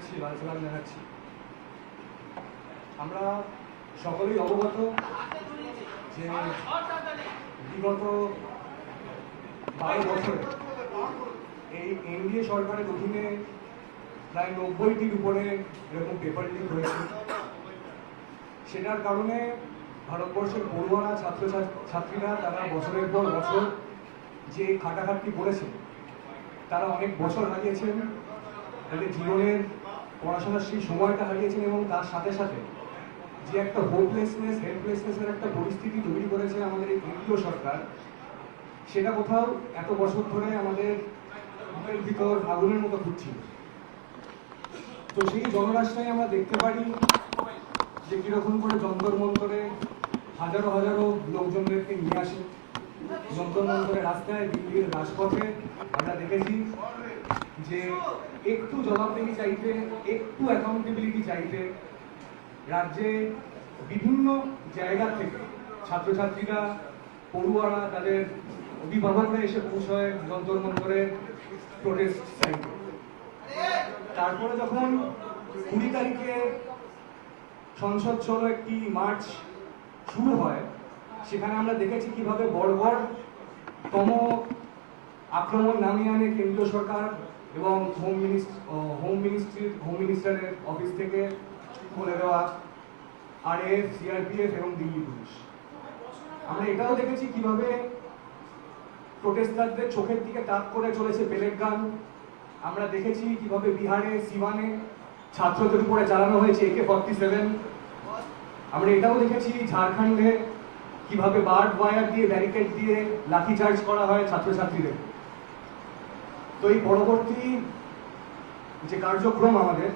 জানাচ্ছি, লাল সালাম জানাচ্ছি। আমরা সকলেই অবগত যে বিগত 12 বছরে এই এনডিএ সরকারের অধীনে প্রায় 90টির উপরে এরকম পেপার লিক হয়েছে। সেটার কারণে ভারতবর্ষের পড়ুয়ারা ছাত্রছাত্রীরা তারা বছরের পর বছর যে খাটাখাটনি করেছে, তারা অনেক বছর হারিয়েছেন, তাদের জীবনের পড়াশোনার সেই সময়টা হারিয়েছেন এবং তার সাথে সাথে যে একটা হোপলেসনেস হেল্পলেসনেসের একটা পরিস্থিতি তৈরি করেছে আমাদের এই কেন্দ্রীয় সরকার, সেটা কোথাও এত বছর ধরে আমাদের বুকের ভিতর আগুনের মতো ঘুরছিল। তো সেই জনরাশটাই আমরা দেখতে পারি যে কিরকম করে যন্তর মন্তরে হাজারো হাজারো লোকজনদেরকে নিয়ে আসে। যন্তর মন্তরে রাস্তায়, দিল্লির রাজপথে আমরা দেখেছি যে একটু জবাবদিহি চাইতে, একটু অ্যাকাউন্টেবিলিটি চাইতে রাজ্যে বিভিন্ন জায়গা থেকে ছাত্রছাত্রীরা, পড়ুয়ারা, তাদের অভিভাবকরা এসে পৌঁছয় যন্তর মন্তরে প্রোটেস্ট সাইটে। তারপরে যখন 20 তারিখে সংসদ চলো একটি মার্চ শুরু হয়, সেখানে আমরা দেখেছি কিভাবে বর্বরতম আক্রমণ নামিয়ে আনে কেন্দ্রীয় সরকার এবং হোম মিনিস্টারের অফিস থেকে খুলে দেওয়া আরএএফ, সিআরপিএফ এবং দিল্লি পুলিশ। আমরা এটাও দেখেছি কিভাবে প্রোটেস্টারদের চোখের দিকে তাক করে চলেছে পেলেট গান। আমরা দেখেছি কিভাবে বিহারে সিওয়ানে ছাত্রদের উপরে চালানো হয়েছে AK-47। আমরা এটাও দেখেছি ঝাড়খণ্ডে কিভাবে বার্ড ওয়্যার দিয়ে, ব্যারিকেড দিয়ে লাঠিচার্জ করা হয় ছাত্রছাত্রীদের। তো এই পরবর্তী যে কার্যক্রম আমাদের,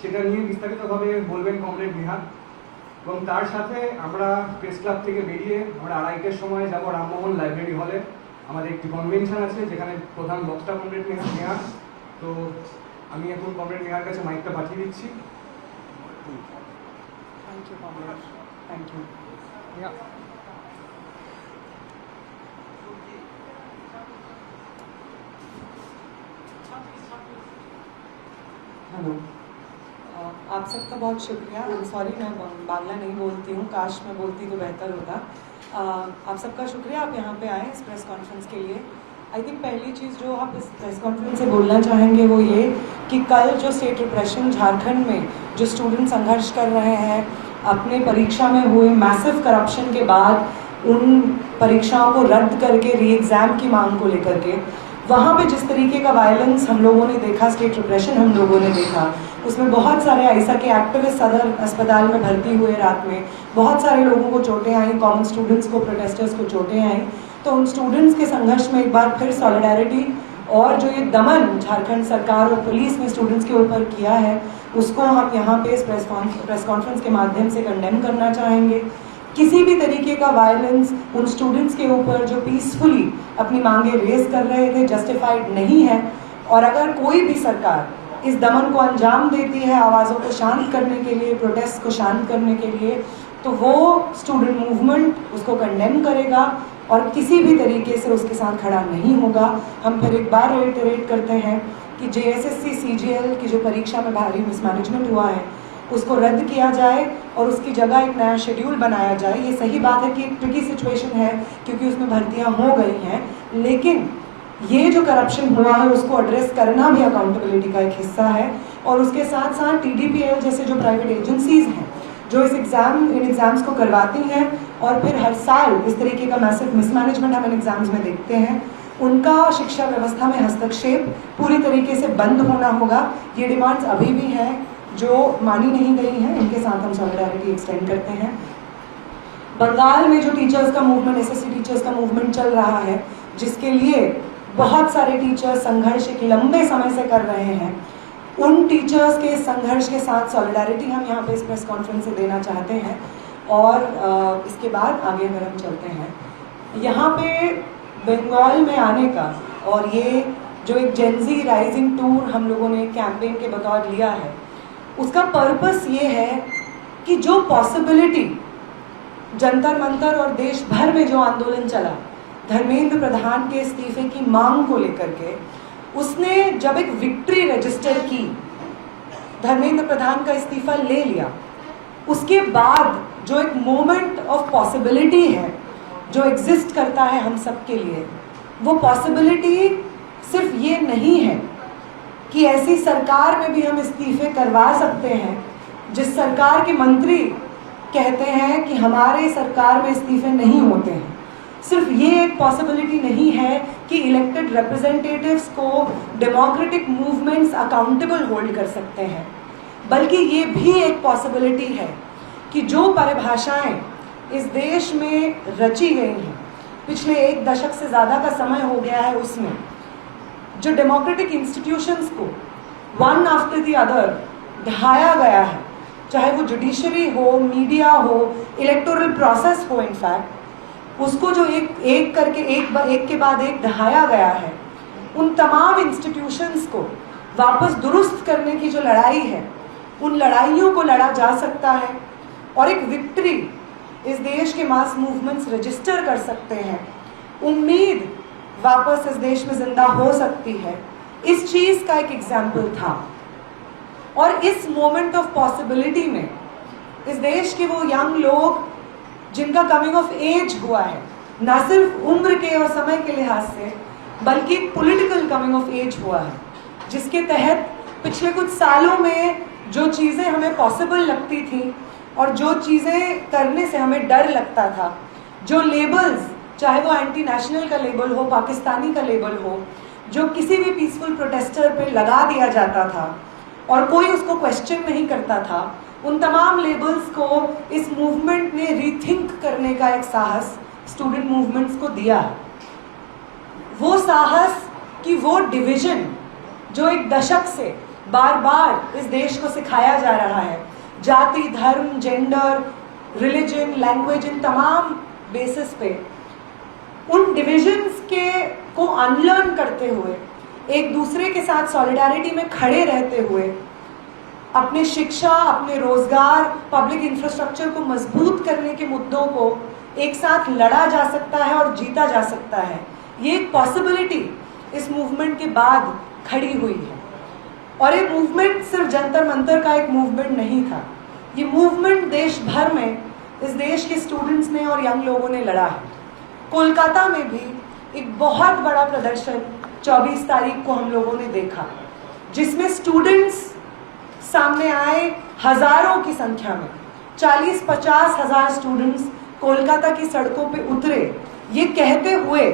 সেটা নিয়ে বিস্তারিতভাবে বলবেন কমরেড নিহার, এবং তার সাথে আমরা প্রেস ক্লাব থেকে বেরিয়ে আমরা 2:30টার সময় যাব রামমোহন লাইব্রেরি হলে। আমাদের একটি কনভেনশন আছে যেখানে প্রধান বক্তা কমরেড নিহার। তো আমি এখন কমরেড নিহার কাছে মাইকটা পাঠিয়ে দিচ্ছি। Thank you, comrade. Thank you. Yeah. Hello, आप सबका बहुत शुक्रिया। आई एम सॉरी, मैं बांग्ला नहीं बोलती हूँ, काश मैं बोलती तो बेहतर होता। आप सबका शुक्रिया, आप यहाँ पे आए इस प्रेस कॉन्फ्रेंस के लिए। आई थिंक पहली चीज़ जो आप इस प्रेस कॉन्फ्रेंस से बोलना चाहेंगे वो ये कि कल जो स्टेट रिप्रेशन झारखंड में जो स्टूडेंट संघर्ष कर रहे हैं, अपने परीक्षा में हुए मैसिव करप्शन के बाद उन परीक्षाओं को रद्द करके री एग्ज़ाम की मांग को लेकर के, वहाँ पे जिस तरीके का वायलेंस हम लोगों ने देखा, स्टेट रिप्रेशन हम लोगों ने देखा, उसमें बहुत सारे आइसा के एक्टिविस्ट सदर अस्पताल में भर्ती हुए रात में, बहुत सारे लोगों को चोटें आई, कॉमन स्टूडेंट्स को, प्रोटेस्टर्स को चोटें आई। तो उन स्टूडेंट्स के संघर्ष में एक बार फिर सॉलिडारिटी और जो ये दमन झारखंड सरकार और पुलिस ने स्टूडेंट्स के ऊपर किया है, उसको हम यहाँ पे इस प्रेस कॉन्फ्रेंस के माध्यम से कंडेम करना चाहेंगे। किसी भी तरीके का वायलेंस उन स्टूडेंट्स के ऊपर जो पीसफुली अपनी मांगे रेज कर रहे थे जस्टिफाइड नहीं है। और अगर कोई भी सरकार इस दमन को अंजाम देती है आवाज़ों को शांत करने के लिए, प्रोटेस्ट को शांत करने के लिए, तो वो स्टूडेंट मूवमेंट उसको कंडेम करेगा और किसी भी तरीके से उसके साथ खड़ा नहीं होगा। हम फिर एक बार रेटरेट करते हैं कि JSSC CGL की जो परीक्षा में भारी मिसमैनेजमेंट हुआ है उसको रद्द किया जाए और उसकी जगह एक नया शेड्यूल बनाया जाए। ये सही बात है कि एक ट्रिकी सिचुएशन है क्योंकि उसमें भर्तियां हो गई हैं, लेकिन ये जो करप्शन हुआ है उसको एड्रेस करना भी अकाउंटेबिलिटी का एक हिस्सा है। और उसके साथ साथ TDPL जैसे जो प्राइवेट एजेंसीज हैं जो इन एग्ज़ाम्स को करवाती हैं और फिर हर साल इस तरीके का मैसिव मिसमैनेजमेंट हम इन एग्ज़ाम्स में देखते हैं, उनका शिक्षा व्यवस्था में हस्तक्षेप पूरी तरीके से बंद होना होगा। ये डिमांड्स अभी भी हैं जो मानी नहीं गई हैं, इनके साथ हम सॉलिडारिटी एक्सटेंड करते हैं। बंगाल में जो टीचर्स का मूवमेंट, SSC टीचर्स का मूवमेंट चल रहा है, जिसके लिए बहुत सारे टीचर्स संघर्ष एक लंबे समय से कर रहे हैं, उन टीचर्स के संघर्ष के साथ सॉलिडारिटी हम यहाँ पे इस प्रेस कॉन्फ्रेंस से देना चाहते हैं। और इसके बाद आगे अगर हम चलते हैं, यहाँ पे बंगाल में आने का और ये जो एक जेनजी राइजिंग टूर हम लोगों ने कैंपेन के बतौर लिया है, उसका पर्पस ये है कि जो पॉसिबिलिटी जंतर मंतर और देश भर में जो आंदोलन चला धर्मेंद्र प्रधान के इस्तीफे की मांग को लेकर के, उसने जब एक विक्ट्री रजिस्टर की धर्मेंद्र प्रधान का इस्तीफा ले लिया, उसके बाद जो एक मोमेंट ऑफ पॉसिबिलिटी है जो एग्जिस्ट करता है हम सब के लिए, वो पॉसिबिलिटी सिर्फ ये नहीं है कि ऐसी सरकार में भी हम इस्तीफे करवा सकते हैं जिस सरकार के मंत्री कहते हैं कि हमारे सरकार में इस्तीफे नहीं होते हैं। सिर्फ ये एक पॉसिबिलिटी नहीं है कि इलेक्टेड रिप्रेजेंटेटिव्स को डेमोक्रेटिक मूवमेंट्स अकाउंटेबल होल्ड कर सकते हैं, बल्कि ये भी एक पॉसिबिलिटी है कि जो परिभाषाएं इस देश में रची गई हैं, पिछले 1 दशक से ज़्यादा का समय हो गया है, उसमें जो डेमोक्रेटिक इंस्टीट्यूशंस को वन आफ्टर द अदर ढाया गया है, चाहे वो जुडिशरी हो, मीडिया हो, इलेक्टोरल प्रोसेस हो, इनफैक्ट उसको जो एक करके एक के बाद एक ढाया गया है, उन तमाम इंस्टीट्यूशंस को वापस दुरुस्त करने की जो लड़ाई है, उन लड़ाइयों को लड़ा जा सकता है और एक विक्ट्री इस देश के मास मूवमेंट्स रजिस्टर कर सकते हैं। उम्मीद वापस इस देश में जिंदा हो सकती है। इस चीज का एक एग्जाम्पल था। और इस मोमेंट ऑफ पॉसिबिलिटी में इस देश के वो यंग लोग जिनका कमिंग ऑफ एज हुआ है, ना सिर्फ उम्र के और समय के लिहाज से, बल्कि पॉलिटिकल कमिंग ऑफ एज हुआ है, जिसके तहत पिछले कुछ सालों में जो चीज़ें हमें पॉसिबल लगती थी और जो चीज़ें करने से हमें डर लगता था, जो लेबल्स, चाहे वो एंटी नेशनल का लेबल हो, पाकिस्तानी का लेबल हो, जो किसी भी पीसफुल प्रोटेस्टर पे लगा दिया जाता था और कोई उसको क्वेश्चन नहीं करता था, उन तमाम लेबल्स को इस मूवमेंट ने रीथिंक करने का एक साहस स्टूडेंट मूवमेंट्स को दिया है। वो साहस कि वो डिवीजन जो 1 दशक से बार बार इस देश को सिखाया जा रहा है, जाति, धर्म, जेंडर, रिलीजन, लैंग्वेज, इन तमाम बेसिस पे, उन डिविजन्स को अनलर्न करते हुए, एक दूसरे के साथ सॉलिडारिटी में खड़े रहते हुए, अपने शिक्षा, अपने रोजगार, पब्लिक इंफ्रास्ट्रक्चर को मजबूत करने के मुद्दों को एक साथ लड़ा जा सकता है और जीता जा सकता है। ये एक पॉसिबिलिटी इस मूवमेंट के बाद खड़ी हुई है। और ये मूवमेंट सिर्फ जंतर मंतर का एक मूवमेंट नहीं था, ये मूवमेंट देश भर में इस देश के स्टूडेंट्स ने और यंग लोगों ने लड़ा है। कोलकाता में भी एक बहुत बड़ा प्रदर्शन 24 तारीख को हम लोगों ने देखा, जिसमें स्टूडेंट्स सामने आए हजारों की संख्या में, 40-50 हज़ार स्टूडेंट्स कोलकाता की सड़कों पे उतरे, ये कहते हुए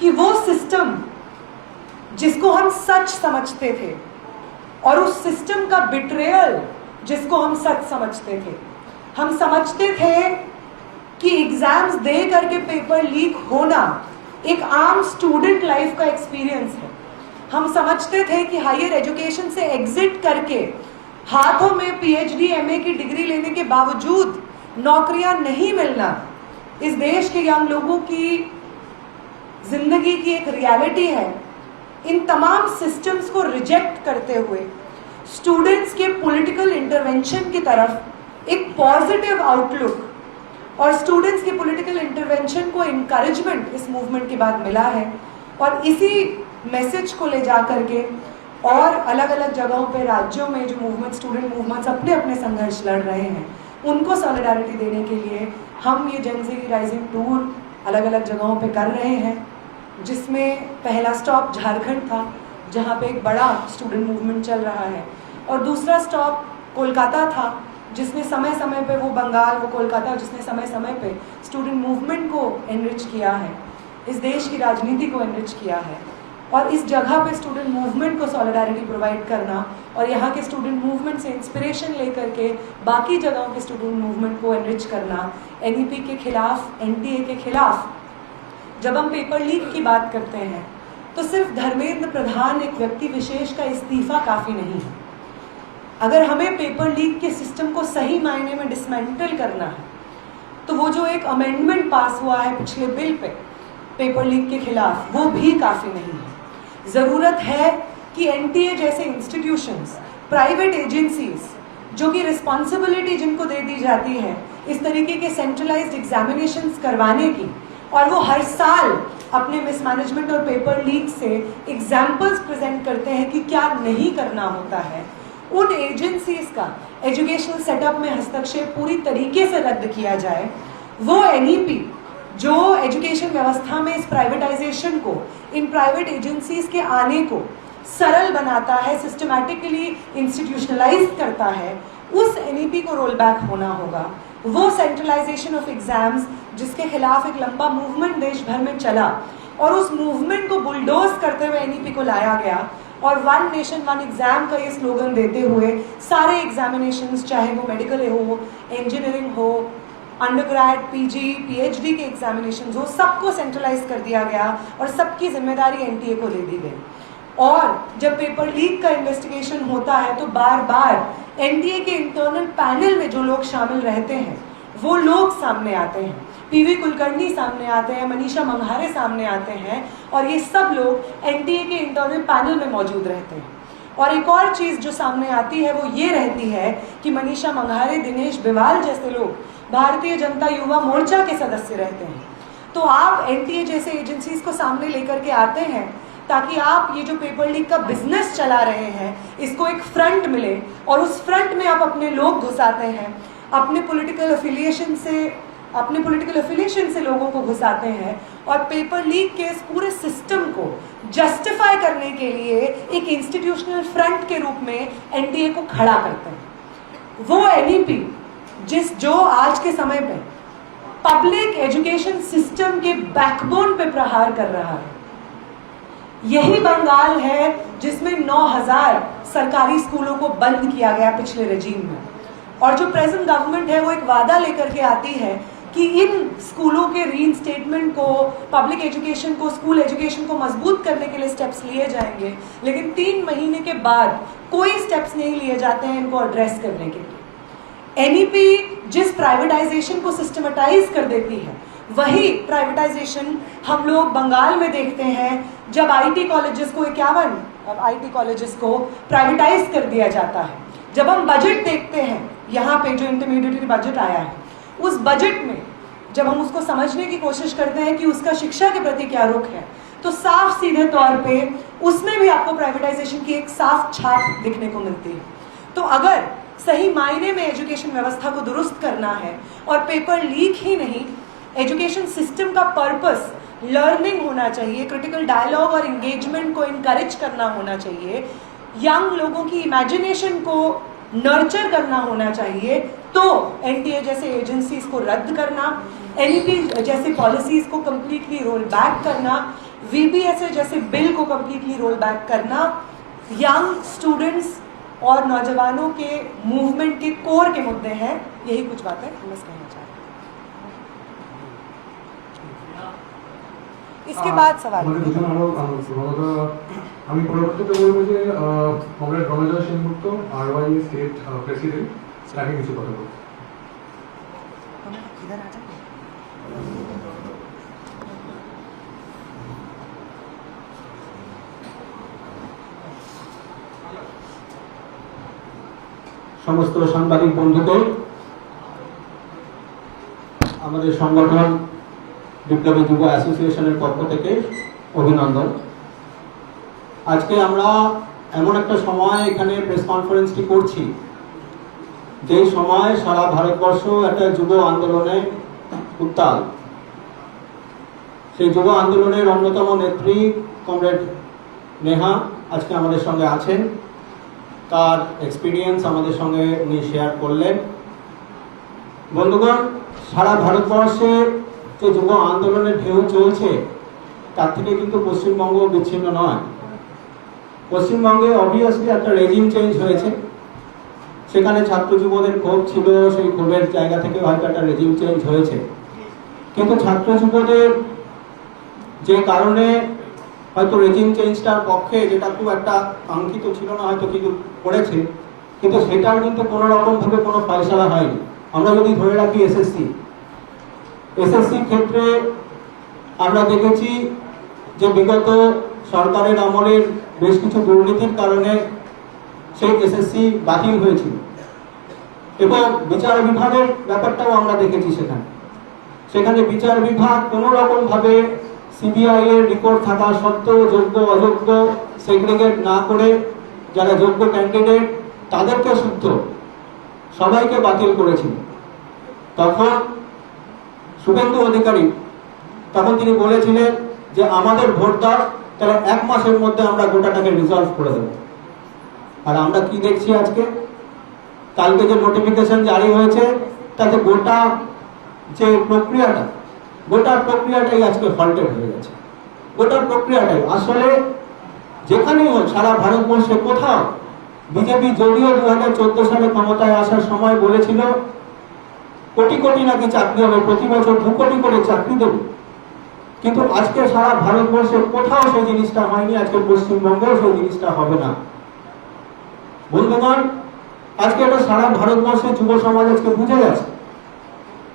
कि वो सिस्टम जिसको हम सच समझते थे और उस सिस्टम का बिट्रेयल जिसको हम सच समझते थे, हम समझते थे कि एग्जाम्स दे करके पेपर लीक होना एक आम स्टूडेंट लाइफ का एक्सपीरियंस है। हम समझते थे कि हायर एजुकेशन से एग्जिट करके हाथों में पीएचडी, एमए की डिग्री लेने के बावजूद नौकरियां नहीं मिलना इस देश के यंग लोगों की जिंदगी की एक रियलिटी है। इन तमाम सिस्टम्स को रिजेक्ट करते हुए स्टूडेंट्स के पॉलिटिकल इंटरवेंशन की तरफ एक पॉजिटिव आउटलुक और स्टूडेंट्स के पॉलिटिकल इंटरवेंशन को इनकरेजमेंट इस मूवमेंट के बाद मिला है। और इसी मैसेज को ले जा करके और अलग अलग जगहों पे, राज्यों में जो मूवमेंट, स्टूडेंट मूवमेंट्स अपने अपने संघर्ष लड़ रहे हैं, उनको सॉलिडारिटी देने के लिए हम ये जेन ज़ी राइजिंग टूर अलग अलग जगहों पे कर रहे हैं, जिसमें पहला स्टॉप झारखंड था, जहाँ पे एक बड़ा स्टूडेंट मूवमेंट चल रहा है, और दूसरा स्टॉप कोलकाता था, जिसने समय समय पे, वो बंगाल, वो कोलकाता, जिसने समय समय पे स्टूडेंट मूवमेंट को एनरिच किया है, इस देश की राजनीति को एनरिच किया है। और इस जगह पे स्टूडेंट मूवमेंट को सॉलिडारिटी प्रोवाइड करना और यहाँ के स्टूडेंट मूवमेंट से इंस्पिरेशन लेकर के बाकी जगहों के स्टूडेंट मूवमेंट को एनरिच करना, एनईपी के खिलाफ, एनटीए के खिलाफ जब हम पेपर लीक की बात करते हैं तो सिर्फ धर्मेंद्र प्रधान एक व्यक्ति विशेष का इस्तीफा काफ़ी नहीं है। अगर हमें पेपर लीक के सिस्टम को सही मायने में डिसमेंटल करना है तो वो जो एक अमेंडमेंट पास हुआ है पिछले बिल पे पेपर लीक के खिलाफ, वो भी काफ़ी नहीं है। ज़रूरत है कि एनटीए जैसे इंस्टीट्यूशंस, प्राइवेट एजेंसीज जो कि रिस्पॉन्सिबिलिटी जिनको दे दी जाती है इस तरीके के सेंट्रलाइज्ड एग्जामिनेशंस करवाने की, और वो हर साल अपने मिसमैनेजमेंट और पेपर लीक से एग्जाम्पल्स प्रेजेंट करते हैं कि क्या नहीं करना होता है, उन एजेंसीज का एजुकेशनल सेटअप में हस्तक्षेप पूरी तरीके से रद्द किया जाए। वो NEP जो एजुकेशन व्यवस्था में इस प्राइवेटाइजेशन को, इन प्राइवेट एजेंसीज के आने को सरल बनाता है, सिस्टमैटिकली इंस्टीट्यूशनलाइज करता है, उस NEP को रोल बैक होना होगा। वो सेंट्रलाइजेशन ऑफ एग्जाम्स जिसके खिलाफ एक लंबा मूवमेंट देश भर में चला और उस मूवमेंट को बुलडोज करते हुए NEP को लाया गया और 1 नेशन 1 एग्जाम का ये स्लोगन देते हुए सारे एग्जामिनेशंस, चाहे वो मेडिकल हो, इंजीनियरिंग हो, अंडरग्रेड, PG, PhD के एग्जामिनेशंस हो, सबको सेंट्रलाइज कर दिया गया और सबकी जिम्मेदारी NTA को दे दी गई। और जब पेपर लीक का इन्वेस्टिगेशन होता है तो बार बार NTA के इंटरनल पैनल में जो लोग शामिल रहते हैं वो लोग सामने आते हैं। PV कुलकर्णी सामने आते हैं, मनीषा मंघारे सामने आते हैं और ये सब लोग NTA के इंटरनल पैनल में मौजूद रहते हैं। और एक और चीज़ जो सामने आती है वो ये रहती है कि मनीषा मंघारे, दिनेश बिवाल जैसे लोग भारतीय जनता युवा मोर्चा के सदस्य रहते हैं। तो आप NTA जैसे एजेंसीज को सामने लेकर के आते हैं ताकि आप ये जो पेपर लीक का बिजनेस चला रहे हैं इसको एक फ्रंट मिले और उस फ्रंट में आप अपने लोग घुसाते हैं, अपने पॉलिटिकल एफिलिएशन से लोगों को घुसाते हैं और पेपर लीक के इस पूरे सिस्टम को जस्टिफाई करने के लिए एक इंस्टीट्यूशनल फ्रंट के रूप में NTA को खड़ा करते हैं। वो NEP जो आज के समय पे पब्लिक एजुकेशन सिस्टम के बैकबोन पे प्रहार कर रहा है, यही बंगाल है जिसमें 9000 सरकारी स्कूलों को बंद किया गया पिछले रेजीम में। और जो प्रेजेंट गवर्नमेंट है वो एक वादा लेकर के आती है कि इन स्कूलों के रीइंस्टेटमेंट को, पब्लिक एजुकेशन को, स्कूल एजुकेशन को मजबूत करने के लिए स्टेप्स लिए जाएंगे, लेकिन 3 महीने के बाद कोई स्टेप्स नहीं लिए जाते हैं इनको एड्रेस करने के लिए। NEP जिस प्राइवेटाइजेशन को सिस्टमेटाइज कर देती है वही प्राइवेटाइजेशन हम लोग बंगाल में देखते हैं जब IT कॉलेजेस को 51 IT कॉलेजेस को प्राइवेटाइज कर दिया जाता है। जब हम बजट देखते हैं, यहाँ पे जो इंटरमीडिएट बजट आया है, उस बजट में जब हम उसको समझने की कोशिश करते हैं कि उसका शिक्षा के प्रति क्या रुख है, तो साफ सीधे तौर पे उसमें भी आपको प्राइवेटाइजेशन की एक साफ छाप दिखने को मिलती है। तो अगर सही मायने में एजुकेशन व्यवस्था को दुरुस्त करना है और पेपर लीक ही नहीं, एजुकेशन सिस्टम का पर्पस लर्निंग होना चाहिए, क्रिटिकल डायलॉग और एंगेजमेंट को इनकरेज करना होना चाहिए, यंग लोगों की इमेजिनेशन को नर्चर करना होना चाहिए, तो NTA जैसे एजेंसीज को रद्द करना, NEP जैसे पॉलिसीज को कम्प्लीटली रोल बैक करना, VBSA जैसे बिल को कम्प्लीटली रोल बैक करना, यंग स्टूडेंट्स और नौजवानों के मूवमेंट के कोर के मुद्दे हैं। यही कुछ बातें हम बस कहना चाहते हैं। इसके बाद सवाल আমি পরবর্তীতে বলবো যে comrade Ranjoy Sengupta RYA state president, তাকে কিছু কথা বলবো। সমস্ত সাংবাদিক বন্ধুদের আমাদের সংগঠন বিপ্লবী যুব অ্যাসোসিয়েশনের পক্ষ থেকে অভিনন্দন। আজকে আমরা এমন একটা সময় এখানে প্রেস কনফারেন্সটি করছি যে সময় সারা ভারতবর্ষ একটা যুব আন্দোলনে উত্তাল। সেই যুব আন্দোলনের অন্যতম নেত্রী কমরেড নেহা আজকে আমাদের সঙ্গে আছেন। তার এক্সপিরিয়েন্স আমাদের সঙ্গে উনি শেয়ার করলেন। বন্ধুগণ, সারা ভারতবর্ষে যে যুব আন্দোলনের ঢেউ চলছে তার থেকে কিন্তু পশ্চিমবঙ্গ বিচ্ছিন্ন নয়। পশ্চিমবঙ্গে অবভিয়াসলি একটা রেজিম চেঞ্জ হয়েছে, সেখানে ছাত্র যুবদের ক্ষোভ ছিল, সেই ক্ষোভের জায়গা থেকে হয়তো একটা রেজিম চেঞ্জ হয়েছে, কিন্তু ছাত্র যুবদের যে কারণে হয়তো রেজিম চেঞ্জটার পক্ষে, যেটা খুব একটা কাঙ্ক্ষিত ছিল না হয়তো কিন্তু করেছে, কিন্তু সেটার কিন্তু কোনো রকম ভাবে কোনো ফয়সালা হয়নি। আমরা যদি ধরে রাখি এসএসসির ক্ষেত্রে আমরা দেখেছি যে বিগত সরকারের আমলের বেশ কিছু দুর্নীতির কারণে সেই এসএসসি বাতিল হয়েছিল এবং বিচার বিভাগের ব্যাপারটাও আমরা দেখেছি। সেখানে বিচার বিভাগ কোনো রকম ভাবে সিবিআই এর রিপোর্ট থাকা সত্ত্বেও যোগ্য অযোগ্য সেগ্রিগেট না করে যারা যোগ্য ক্যান্ডিডেট তাদেরকে শুদ্ধ সবাইকে বাতিল করেছিল। তখন শুভেন্দু অধিকারী তখন তিনি বলেছিলেন যে আমাদের ভোট দাও, তাহলে 1 মাসের মধ্যে আমরা গোটাটাকে রিজলভ করে দেব। আর আমরা কি দেখছি আজকে, কালকে যে নোটিফিকেশন জারি হয়েছে তাতে গোটা প্রক্রিয়াটাই আজকে হল্টেড হয়ে গেছে। গোটা প্রক্রিয়াটাই আসলে যেখানেই হোক সারা ভারতবর্ষে কোথাও বিজেপি যদিও 2014 সালে ক্ষমতায় আসার সময় বলেছিল কোটি কোটি নাকি চাকরি হবে, প্রতি বছর 2 কোটি করে চাকরি দেবে, কিন্তু আজকে সারা ভারতবর্ষে কোথাও সেই জিনিসটা হয়নি। আজকে পশ্চিমবঙ্গেও সেই জিনিসটা হবে না। বন্ধুগণ, আজকে এটা সারা ভারতবর্ষের যুব সমাজ আজকে বুঝে গেছে।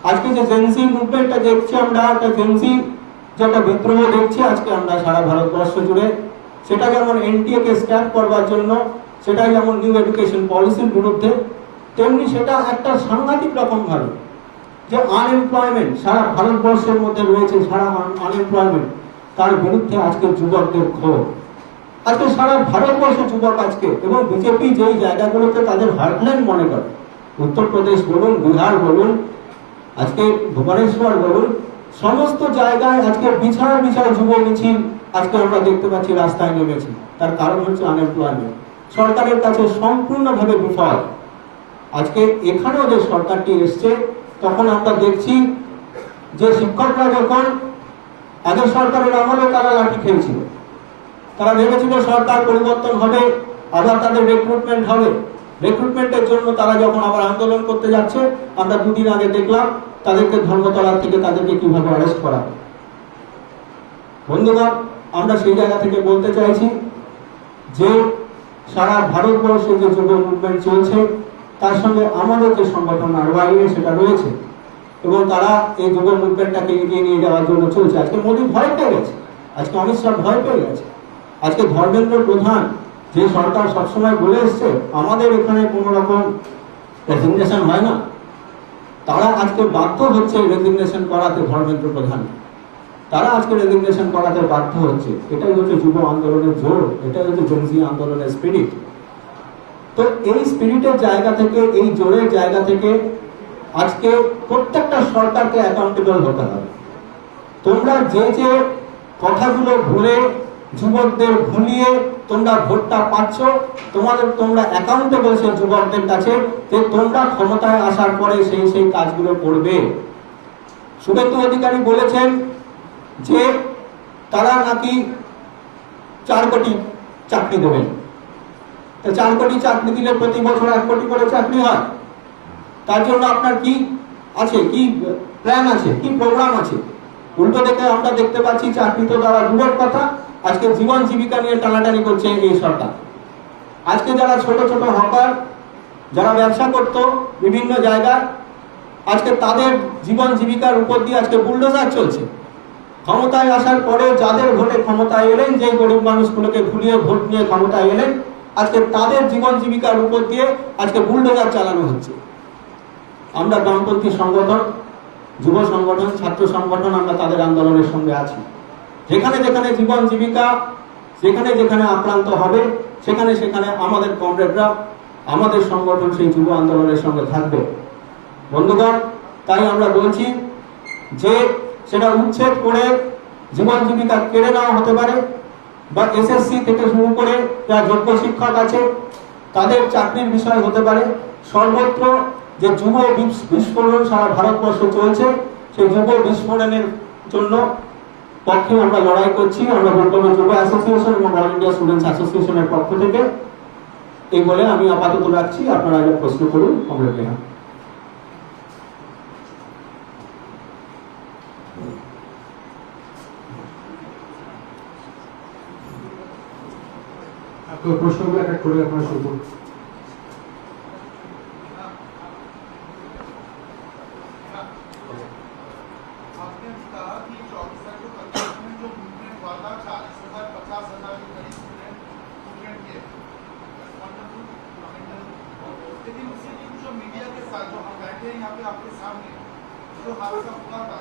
আজকে যে জেনজি মুভমেন্টটা দেখছি আমরা, একটা জেনজি যেটা বিদ্রোহ দেখছি আজকে আমরা সারা ভারতবর্ষ জুড়ে, সেটা যেমন এনটিএ কে স্ট্যাম্প করবার জন্য, সেটা যেমন নিউ এডুকেশন পলিসির বিরুদ্ধে, তেমনি সেটা একটা সাংঘাতিক রকম ভাবে যে আনএমপ্লয়মেন্ট সারা ভারতবর্ষের মধ্যে রয়েছে, সারা আনএমপ্লয়মেন্ট, তার বিরুদ্ধে আজকে যুবকদের ক্ষোভ। আজকে সারা ভারতবর্ষের যুবক আজকে, এবং বিজেপি যেই জায়গাগুলোতে তাদের হার্টল্যান্ড মনে করে, উত্তরপ্রদেশ বলুন, বিহার বলুন, আজকে ভুবনেশ্বর বলুন, সমস্ত জায়গায় আজকে বিছাড়া যুব মিছিল আজকে আমরা দেখতে পাচ্ছি রাস্তায় নেমেছে। তার কারণ হচ্ছে আনএমপ্লয়মেন্ট, সরকারের কাছে সম্পূর্ণভাবে বিফল। আজকে এখানেও যে সরকারটি এসছে, তখন আমরা দেখছি যে শিক্ষকরা যখন আগের সরকারের আমলে তারা লাঠি খেয়েছিল, তারা ভেবেছিল সরকার পরিবর্তন হবে, আবার তাদের রিক্রুটমেন্ট হবে। রিক্রুটমেন্টের জন্য তারা যখন আবার আন্দোলন করতে যাচ্ছে, আমরা 2 দিন আগে দেখলাম তাদেরকে ধর্মতলা থেকে তাদেরকে কিভাবে অ্যারেস্ট করা হয়। বন্ধুগণ, আমরা সেই জায়গা থেকে বলতে চাইছি যে সারা ভারতবর্ষে যে যুব মুভমেন্ট চলছে, তার সঙ্গে আমাদের যে সংগঠন আরওয়াইএ সেটা রয়েছে, এবং তারা এই যুব মুভমেন্টটাকে এগিয়ে নিয়ে যাওয়ার জন্য চলছে। আজকে মোদী ভয় পেয়ে গেছে, আজকে অমিত শাহ ভয় পেয়ে গেছে। আজকে ধর্মেন্দ্র প্রধান, যে সরকার সবসময় বলে এসছে আমাদের এখানে কোনো রকম রেজিগনেশন হয় না, তারা আজকে বাধ্য হচ্ছে রেজিগনেশন করাতে। ধর্মেন্দ্র প্রধান তারা আজকে রেজিগনেশন করাতে বাধ্য হচ্ছে। এটাই হচ্ছে যুব আন্দোলনের জোর, এটাই হচ্ছে জেনজি আন্দোলনের স্পিরিট। তো এই স্পিরিটের জায়গা থেকে, এই জোরের জায়গা থেকে আজকে প্রত্যেকটা সরকারকে অ্যাকাউন্টেবল হতে হবে। তোমরা যে কথাগুলো ভুলে, যুবকদের ভুলিয়ে তোমরা ভোটটা পাচ্ছ, তোমরা অ্যাকাউন্টেবল সেই যুবকদের কাছে, যে তোমরা ক্ষমতায় আসার পরে সেই কাজগুলো করবে। শুভেন্দু অধিকারী বলেছেন যে তারা নাকি 4 কোটি চাকরি দেবেন। 4 কোটি চাকরি দিলে প্রতি বছর 1 কোটি করে চাকরি হয়। তার জন্য আপনার কি আছে, কি প্ল্যান আছে, কি প্রোগ্রাম আছে? উল্টো দিকে আমরা দেখতে পাচ্ছি চাকরি তো দেওয়া দূরের কথা, আজকে জীবন জীবিকা নিয়ে টানাটানি করছে এই সরকার। আজকে যারা ছোট ছোট হকার, যারা ব্যবসা করতো বিভিন্ন জায়গায়, আজকে তাদের জীবন জীবিকার উপর দিয়ে আজকে বুলডোজার চলছে। ক্ষমতায় আসার পরে যাদের ভোটে ক্ষমতায় এলেন, যে গরিব মানুষগুলোকে ভুলিয়ে ভোট নিয়ে ক্ষমতায় এলেন, আজকে তাদের জীবন জীবিকার উপর দিয়ে আজকে বুলডোজার চালানো হচ্ছে। আমরা বামপন্থী সংগঠন, যুব সংগঠন, ছাত্র সংগঠন, আমরা তাদের আন্দোলনের সঙ্গে আছি। যেখানে যেখানে জীবন জীবিকা, যেখানে যেখানে আক্রান্ত হবে, সেখানে সেখানে আমাদের কমরেডরা, আমাদের সংগঠন সেই যুব আন্দোলনের সঙ্গে থাকবে। বন্ধুগণ, তাই আমরা বলছি যে সেটা উচ্ছেদ করে জীবন জীবিকা কেড়ে নেওয়া হতে পারে, বা এসএসসি থেকে শুরু করে যারা যোগ্য শিক্ষক আছে তাদের চাকরির বিষয় হতে পারে। সর্বত্র যে যুব বিস্ফোরণ সারা ভারতবর্ষে চলছে, সেই যুব বিস্ফোরণের জন্য পক্ষে আমরা লড়াই করছি। আমরা বর্তমান যুব অ্যাসোসিয়েশন এবং অল ইন্ডিয়া স্টুডেন্টস অ্যাসোসিয়েশনের পক্ষ থেকে এই বলে আমি আপাতত রাখছি। আপনারা আগে প্রশ্ন করুন। আমরা নেহা, তো প্রশ্নগুলো এক এক করে আপনারা শুরু করুন। लेकिन उसी दिन जो मीडिया के साथ जो हम बैठे हैं यहाँ पे आपके सामने जो हादसा हुआ था